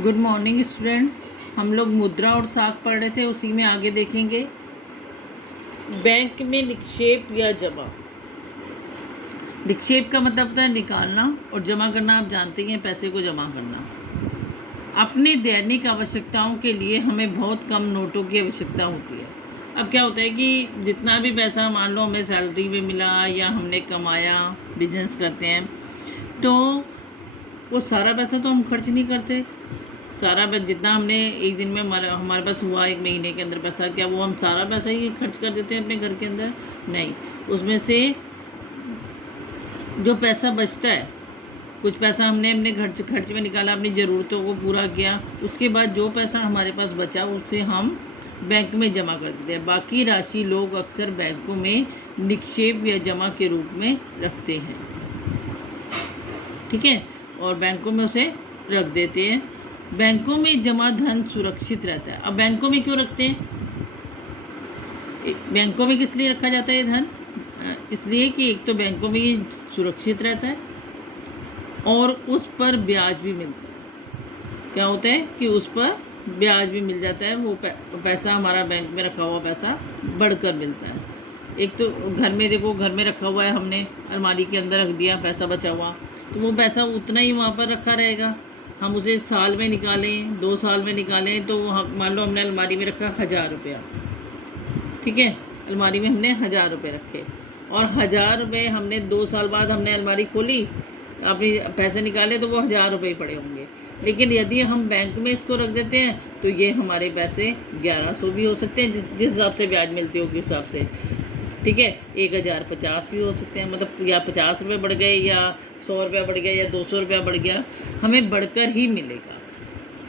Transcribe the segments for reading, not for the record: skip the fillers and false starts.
Good morning students. हम लोग मुद्रा और साख पढ़ रहे थे, उसी में आगे देखेंगे बैंक में निक्षेप या जमा। निक्षेप का मतलब होता है निकालना, और जमा करना आप जानते हैं, पैसे को जमा करना। अपनी दैनिक आवश्यकताओं के लिए हमें बहुत कम नोटों की आवश्यकता होती है। अब क्या होता है कि जितना भी पैसा मान लो हमें सैलरी में मिला या हमने कमाया, बिजनेस करते हैं, तो वो सारा पैसा तो हम खर्च नहीं करते। सारा जितना हमने एक दिन में हमारे पास हुआ, एक महीने के अंदर पैसा, क्या वो हम सारा पैसा ही खर्च कर देते हैं अपने घर के अंदर? नहीं, उसमें से जो पैसा बचता है, कुछ पैसा हमने अपने खर्च में निकाला, अपनी ज़रूरतों को पूरा किया, उसके बाद जो पैसा हमारे पास बचा उसे हम बैंक में जमा कर देते हैं। बाकी राशि लोग अक्सर बैंकों में निक्षेप या जमा के रूप में रखते हैं, ठीक है, और बैंकों में उसे रख देते हैं। बैंकों में जमा धन सुरक्षित रहता है। अब बैंकों में क्यों रखते हैं? बैंकों में किस लिए रखा जाता है धन? इसलिए कि एक तो बैंकों में ये सुरक्षित रहता है और उस पर ब्याज भी मिलता है। क्या होता है कि उस पर ब्याज भी मिल जाता है, वो पैसा हमारा बैंक में रखा हुआ पैसा बढ़कर मिलता है। एक तो घर में देखो, घर में रखा हुआ है, हमने अलमारी के अंदर रख दिया, पैसा बचा हुआ, तो वो पैसा उतना ही वहाँ पर रखा रहेगा। हम उसे साल में निकालें, 2 साल में निकालें, तो मान लो हमने अलमारी में रखा 1000 रुपया, ठीक है, अलमारी में हमने 1000 रुपये रखे, और 1000 रुपये हमने 2 साल बाद हमने अलमारी खोली, अपने पैसे निकाले, तो वो 1000 रुपये पड़े होंगे। लेकिन यदि हम बैंक में इसको रख देते हैं तो ये हमारे पैसे 1100 भी हो सकते हैं, जिस हिसाब से ब्याज मिलती होगी उस हिसाब से, ठीक है। 1050 भी हो सकते हैं, मतलब या 50 रुपये बढ़ गए, या 100 रुपया बढ़ गया, या 200 रुपया बढ़ गया, हमें बढ़कर ही मिलेगा,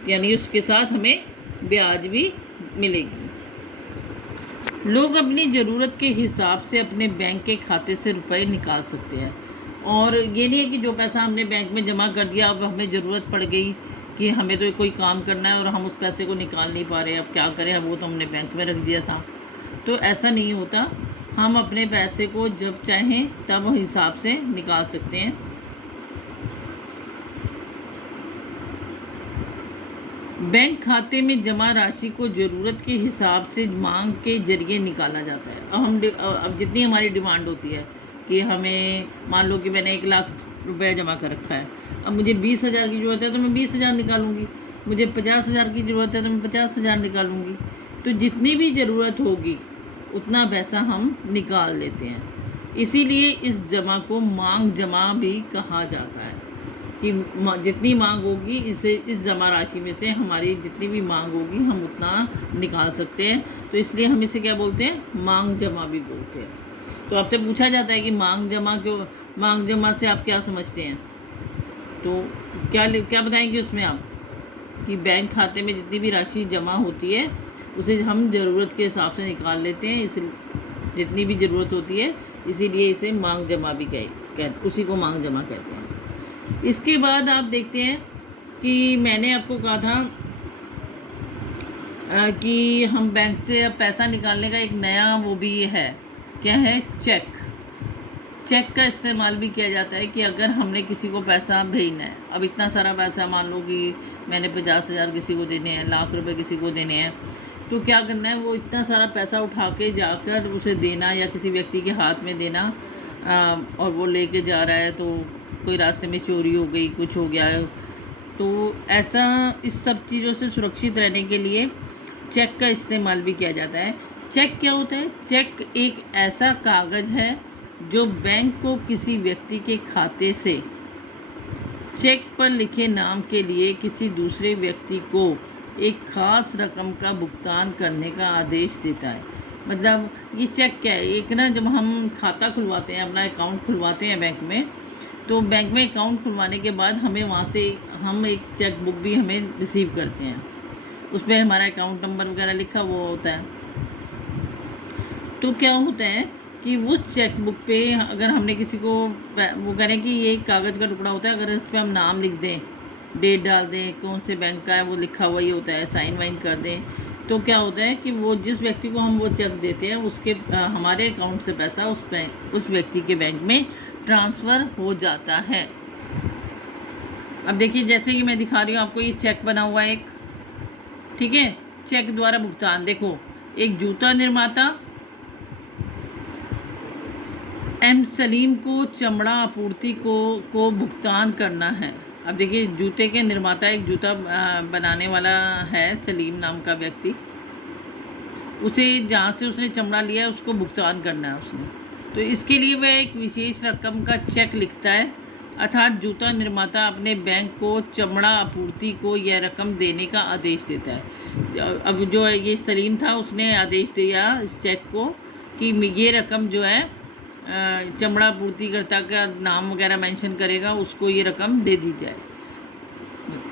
यानी उसके साथ हमें ब्याज भी मिलेगी। लोग अपनी ज़रूरत के हिसाब से अपने बैंक के खाते से रुपए निकाल सकते हैं, और ये नहीं है कि जो पैसा हमने बैंक में जमा कर दिया, अब हमें ज़रूरत पड़ गई कि हमें तो कोई काम करना है और हम उस पैसे को निकाल नहीं पा रहे, अब क्या करें, अब वो तो हमने बैंक में रख दिया था। तो ऐसा नहीं होता, हम अपने पैसे को जब चाहें तब हिसाब से निकाल सकते हैं। बैंक खाते में जमा राशि को ज़रूरत के हिसाब से मांग के जरिए निकाला जाता है। अब जितनी हमारी डिमांड होती है कि हमें, मान लो कि मैंने 1 लाख रुपए जमा कर रखा है, अब मुझे 20,000 की ज़रूरत है तो मैं 20,000 निकालूंगी, मुझे 50,000 की ज़रूरत है तो मैं 50,000 निकालूंगी। तो जितनी भी ज़रूरत होगी उतना पैसा हम निकाल लेते हैं। इसीलिए इस जमा को मांग जमा भी कहा जाता है कि जितनी मांग होगी, इस जमा राशि में से हमारी जितनी भी मांग होगी हम उतना निकाल सकते हैं। तो इसलिए हम इसे क्या बोलते हैं? मांग जमा भी बोलते हैं। तो आपसे पूछा जाता है कि मांग जमा क्यों, मांग जमा से आप क्या समझते हैं? तो क्या बताएंगे उसमें आप कि बैंक खाते में जितनी भी राशि जमा होती है उसे हम ज़रूरत के हिसाब से निकाल लेते हैं, इस जितनी भी ज़रूरत होती है, इसीलिए इसे मांग जमा भी उसी को मांग जमा कहते हैं। इसके बाद आप देखते हैं कि मैंने आपको कहा था कि हम बैंक से अब पैसा निकालने का एक नया वो भी है, क्या है? चेक। चेक का इस्तेमाल भी किया जाता है कि अगर हमने किसी को पैसा भेजना है, अब इतना सारा पैसा, मान लो कि मैंने 50,000 किसी को देने हैं, लाख रुपए किसी को देने हैं, तो क्या करना है? वो इतना सारा पैसा उठा के जाकर उसे देना या किसी व्यक्ति के हाथ में देना, और वो लेके जा रहा है तो कोई रास्ते में चोरी हो गई, कुछ हो गया, तो ऐसा इस सब चीज़ों से सुरक्षित रहने के लिए चेक का इस्तेमाल भी किया जाता है। चेक क्या होता है? चेक एक ऐसा कागज़ है जो बैंक को किसी व्यक्ति के खाते से चेक पर लिखे नाम के लिए किसी दूसरे व्यक्ति को एक ख़ास रकम का भुगतान करने का आदेश देता है। मतलब ये चेक क्या है? एक ना, जब हम खाता खुलवाते हैं, अपना अकाउंट खुलवाते हैं बैंक में, तो बैंक में अकाउंट खुलवाने के बाद हमें वहाँ से हम एक चेक बुक भी हमें रिसीव करते हैं, उसमें हमारा अकाउंट नंबर वगैरह लिखा हुआ होता है। तो क्या होता है कि उस चेक बुक पे अगर हमने किसी को, वो करें कि ये एक कागज़ का टुकड़ा होता है, अगर इस पर हम नाम लिख दें, डेट डाल दें, कौन से बैंक का है वो लिखा हुआ ही होता है, साइन वाइन कर दें, तो क्या होता है कि वो जिस व्यक्ति को हम वो चेक देते हैं उसके हमारे अकाउंट से पैसा उस व्यक्ति के बैंक में ट्रांसफ़र हो जाता है। अब देखिए, जैसे कि मैं दिखा रही हूँ आपको, ये चेक बना हुआ है एक, ठीक है, चेक द्वारा भुगतान। देखो, एक जूता निर्माता एम सलीम को चमड़ा आपूर्ति को भुगतान करना है। अब देखिए, जूते के निर्माता, एक जूता बनाने वाला है सलीम नाम का व्यक्ति, उसे जहाँ से उसने चमड़ा लिया है उसको भुगतान करना है उसने। तो इसके लिए वह एक विशेष रकम का चेक लिखता है, अर्थात जूता निर्माता अपने बैंक को चमड़ा आपूर्ति को यह रकम देने का आदेश देता है। अब जो ये सलीम था, उसने आदेश दिया इस चेक को कि ये रकम जो है चमड़ा आपूर्तिकर्ता का नाम वगैरह मेंशन करेगा, उसको ये रकम दे दी जाए,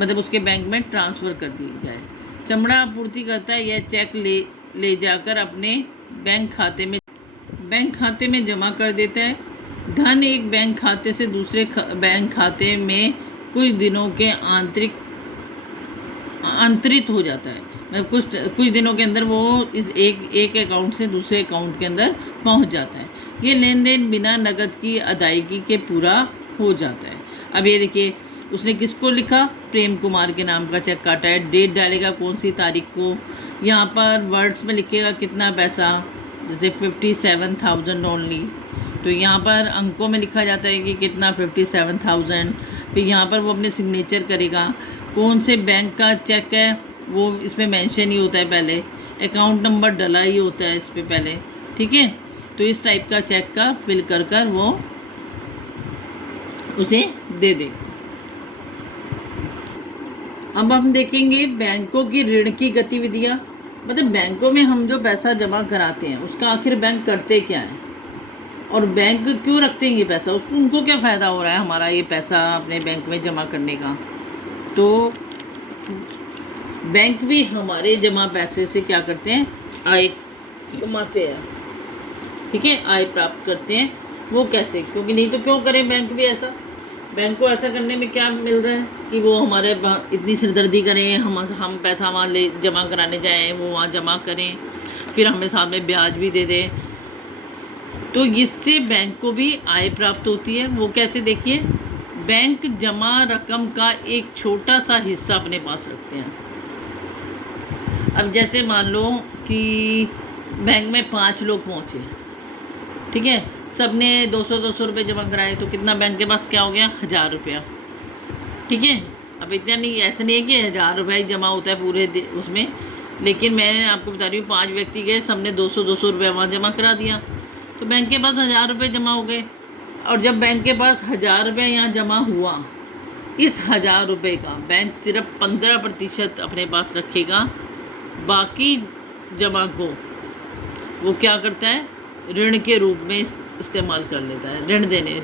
मतलब उसके बैंक में ट्रांसफ़र कर दी जाए। चमड़ा आपूर्तिकर्ता यह चेक ले जाकर अपने बैंक खाते में जमा कर देता है। धन एक बैंक खाते से दूसरे बैंक खाते में कुछ दिनों के अंतरित हो जाता है, मतलब कुछ दिनों के अंदर वो इस एक अकाउंट से दूसरे अकाउंट के अंदर पहुंच जाता है। ये लेन देन बिना नकद की अदायगी के पूरा हो जाता है। अब ये देखिए, उसने किसको लिखा, प्रेम कुमार के नाम का चेक काटा है। डेट डालेगा कौन सी तारीख को, यहाँ पर वर्ड्स में लिखेगा कितना पैसा, जैसे 57,000 ओनली। तो यहाँ पर अंकों में लिखा जाता है कि कितना 57,000। फिर यहाँ पर वो अपने सिग्नेचर करेगा। कौन से बैंक का चेक है वो इसमें मेंशन ही होता है, पहले अकाउंट नंबर डला ही होता है इस पर पहले, ठीक है। तो इस टाइप का चेक का फिल कर वो उसे दे दे। अब हम देखेंगे बैंकों की ऋण की गतिविधियां, मतलब बैंकों में हम जो पैसा जमा कराते हैं उसका आखिर बैंक करते क्या है, और बैंक क्यों रखते हैं ये पैसा, उसको उनको क्या फ़ायदा हो रहा है हमारा ये पैसा अपने बैंक में जमा करने का। तो बैंक भी हमारे जमा पैसे से क्या करते हैं, आय कमाते हैं, ठीक है, आय प्राप्त करते हैं। वो कैसे, क्योंकि नहीं तो क्यों करें बैंक भी ऐसा। बैंक को ऐसा करने में क्या मिल रहा है कि वो हमारे इतनी सिरदर्दी करें, हम पैसा वहाँ ले जमा कराने जाएं, वो वहाँ जमा करें, फिर हमें साथ में ब्याज भी दे दें। तो इससे बैंक को भी आय प्राप्त होती है। वो कैसे, देखिए, बैंक जमा रकम का एक छोटा सा हिस्सा अपने पास रखते हैं। अब जैसे मान लो कि बैंक में 5 लोग पहुँचे, ठीक है, सब ने 200-200 रुपये जमा कराए, तो कितना बैंक के पास क्या हो गया, 1000 रुपया, ठीक है। अब इतना नहीं, ऐसा नहीं है कि 1000 रुपया जमा होता है पूरे उसमें, लेकिन मैंने आपको बता रही हूँ 5 व्यक्ति गए, सब ने 200-200 रुपया वहाँ जमा करा दिया, तो बैंक के पास 1000 रुपये जमा हो गए। और जब बैंक के पास 1000 रुपया यहाँ जमा हुआ, इस 1000 रुपये का बैंक सिर्फ 15% अपने पास रखेगा, बाकी जमा को वो क्या करता है, ऋण के रूप में इस्तेमाल कर लेता है।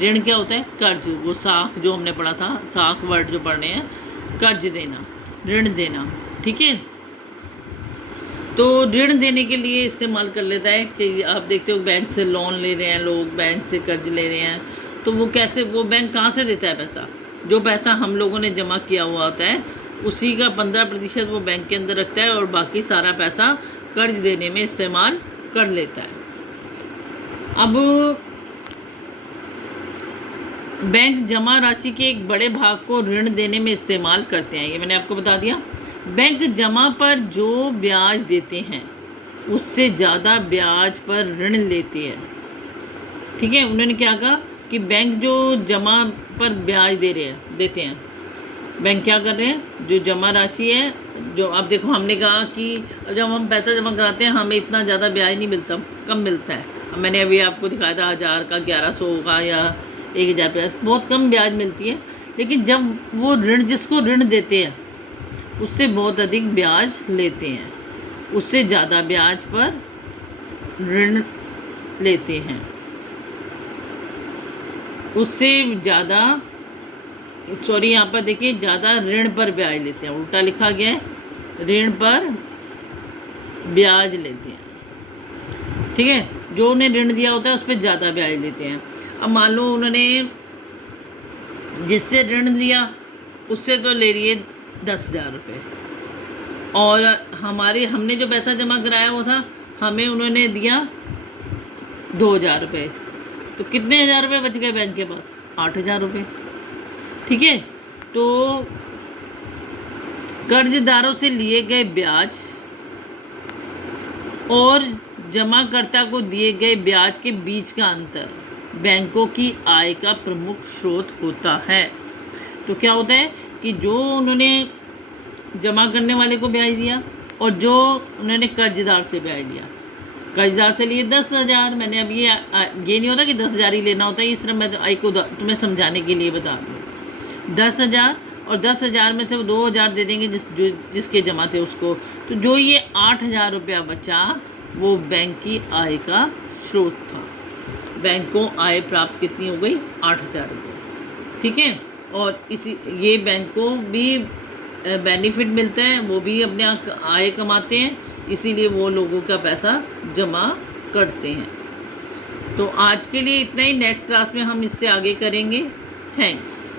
ऋण क्या होता है, कर्ज। वो साख जो हमने पढ़ा था, साख वर्ड जो पढ़ने हैं, कर्ज देना, ऋण देना, ठीक है। तो ऋण देने के लिए इस्तेमाल कर लेता है कि आप देखते हो बैंक से लोन ले रहे हैं लोग, बैंक से कर्ज ले रहे हैं, तो वो कैसे, वो बैंक कहाँ से देता है पैसा, जो पैसा हम लोगों ने जमा किया हुआ होता है उसी का 15% वो बैंक के अंदर रखता है, और बाकी सारा पैसा कर्ज देने में इस्तेमाल कर लेता है। अब बैंक जमा राशि के एक बड़े भाग को ऋण देने में इस्तेमाल करते हैं, ये मैंने आपको बता दिया। बैंक जमा पर जो ब्याज देते हैं उससे ज़्यादा ब्याज पर ऋण लेते हैं, ठीक है। उन्होंने क्या कहा कि बैंक जो जमा पर ब्याज देते हैं, बैंक क्या कर रहे हैं, जो जमा राशि है, जो आप देखो, हमने कहा कि जब हम पैसा जमा कराते हैं हमें इतना ज़्यादा ब्याज नहीं मिलता, कम मिलता है। मैंने अभी आपको दिखाया था 1000 का 1100 का या 1000 रुपया, बहुत कम ब्याज मिलती है। लेकिन जब वो ऋण, जिसको ऋण देते हैं उससे बहुत अधिक ब्याज लेते हैं, उससे ज़्यादा ब्याज पर ऋण लेते हैं, उससे ज़्यादा, सॉरी, यहाँ पर देखिए, ज़्यादा ऋण पर ब्याज लेते हैं, उल्टा लिखा गया है, ऋण पर ब्याज लेते हैं, ठीक है। जो उन्हें ऋण दिया होता है उस पर ज़्यादा ब्याज लेते हैं। अब मान लो उन्होंने जिससे ऋण लिया उससे तो ले लिए 10,000 रुपये, और हमने जो पैसा जमा कराया हुआ था हमें उन्होंने दिया 2,000 रुपये, तो कितने 1000 रुपये बच गए बैंक के पास, 8,000 रुपये, ठीक है। तो कर्जदारों से लिए गए ब्याज और जमाकर्ता को दिए गए ब्याज के बीच का अंतर बैंकों की आय का प्रमुख स्रोत होता है। तो क्या होता है कि जो उन्होंने जमा करने वाले को ब्याज दिया और जो उन्होंने कर्जदार से ब्याज दिया, कर्जदार से लिए 10,000, मैंने अब ये नहीं होता कि 10,000 ही लेना होता है, इस तरह मैं को तुम्हें समझाने के लिए बता दूँ। 10,000 और 10,000 में से वो 2,000 दे देंगे जिसके जमा थे उसको, तो जो ये 8,000 रुपया बचा वो बैंक की आय का स्रोत था। बैंक को आय प्राप्त कितनी हो गई? 8,000 रुपये। ठीक है, और ये बैंक को भी बेनिफिट मिलता है, वो भी अपने आय कमाते हैं, इसीलिए वो लोगों का पैसा जमा करते हैं। तो आज के लिए इतना ही, नेक्स्ट क्लास में हम इससे आगे करेंगे। थैंक्स।